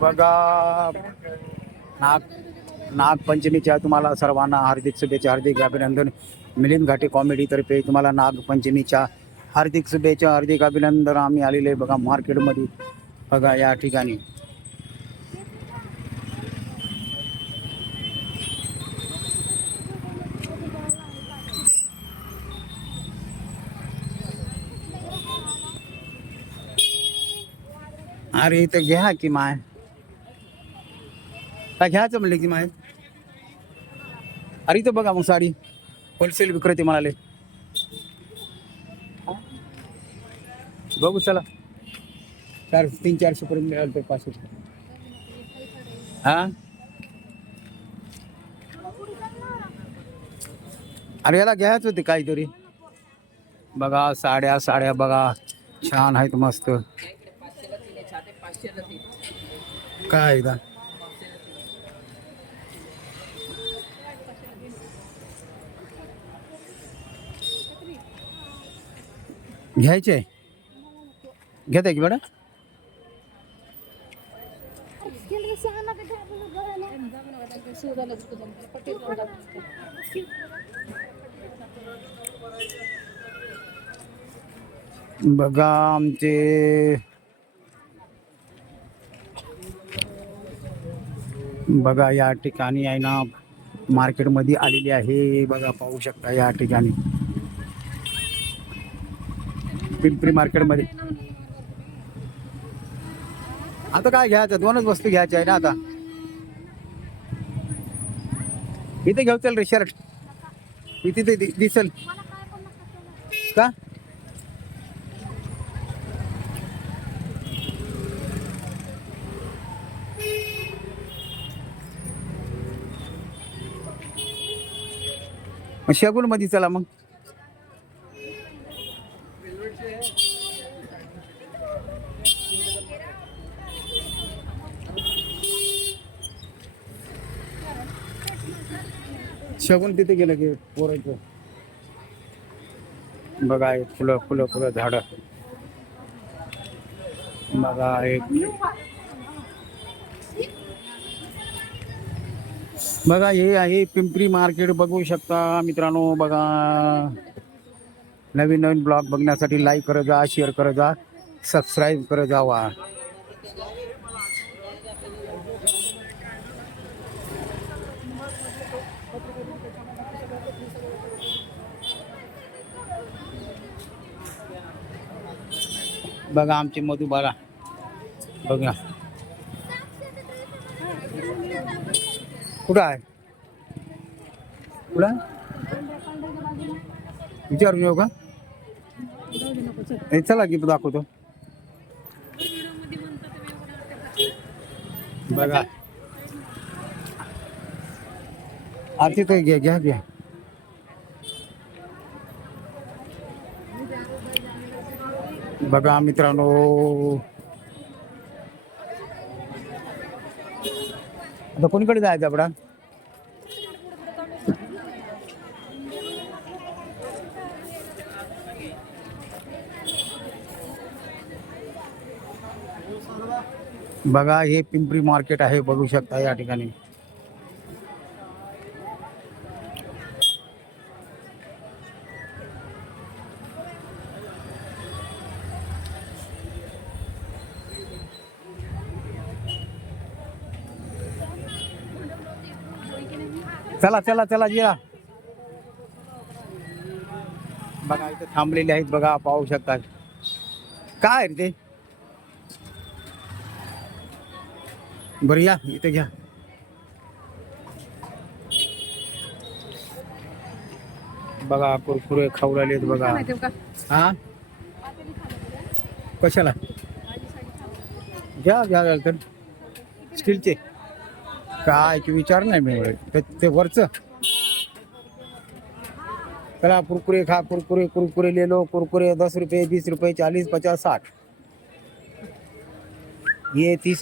बघा. नाग नागपंचमीच्या तुम्हाला सर्वांना हार्दिक शुभेच्छा हार्दिक अभिनंदन. मिलिंद घाटे कॉमेडीतर्फे तुम्हाला नागपंचमीच्या हार्दिक शुभेच्छा हार्दिक अभिनंदन. आम्ही आलेले बघा मार्केटमध्ये. बघा या ठिकाणी. अरे इथं घ्या की माय. काय घ्यायचं म्हणले की माय? अरे इथं बघा मग साडी. होलसेल विक्रेते म्हणाले. बघू चला. चार तीन चारशे पर्यंत मिळाल तर पाचशे हा? अरे याला घ्यायचं होते काहीतरी. बघा साड्या साड्या बघा. छान आहेत मस्त. काय एकदा? घ्यायचे? घेताय की मॅडम? बघा आमचे बघा या ठिकाणी आहे ना मार्केटमध्ये आलेली आहे. बघा पाहू शकता या ठिकाणी. पिंपरी मार्केटमध्ये. आता काय घ्यायचं? दोनच वस्तू घ्यायच्या आहे ना आता. इथे घेऊ चल रे शर्ट. इथे ते दिसल. का? शगुनमध्ये चला मग. शगुन तिथे गेलं की पोरायचं. बघा एक फुलं फुलं फुलं झाडं. बघा एक बघा हे आहे पिंपरी मार्केट बघू शकता मित्रांनो बघा. नवीन नवीन ब्लॉग बघण्यासाठी लाईक करत जा शेअर करत जा सबस्क्राईब करत जावा. बघा आमचे मधुबाला. बघा. बघा कुठं आहे? कुठं? आहे? विचारून येऊ का? चला की दाखवतो. बघा. आरती तर घ्या घ्या घ्या. बघा मित्रांनो. आता कोणीकडे जायचं आपला बघा हे पिंपरी मार्केट आहे बघू शकता या ठिकाणी. चला चला चला जिरा बघा इथे थांबलेले आहेत बघा पाहू शकता काय रे ते? बरं या इथे घ्या. बघा कुरकुरे खाऊ राहिलेत बघा. हा? कशाला? घ्या घ्या घ्या तर. स्टीलचे. काय की विचार नाही मी. ते ते वरचं. चला कुरकुरे खा कुरकुरे कुरकुरे ले लो कुरकुरे दस रुपये बीस रुपये चालीस पचास साठ. ये तीस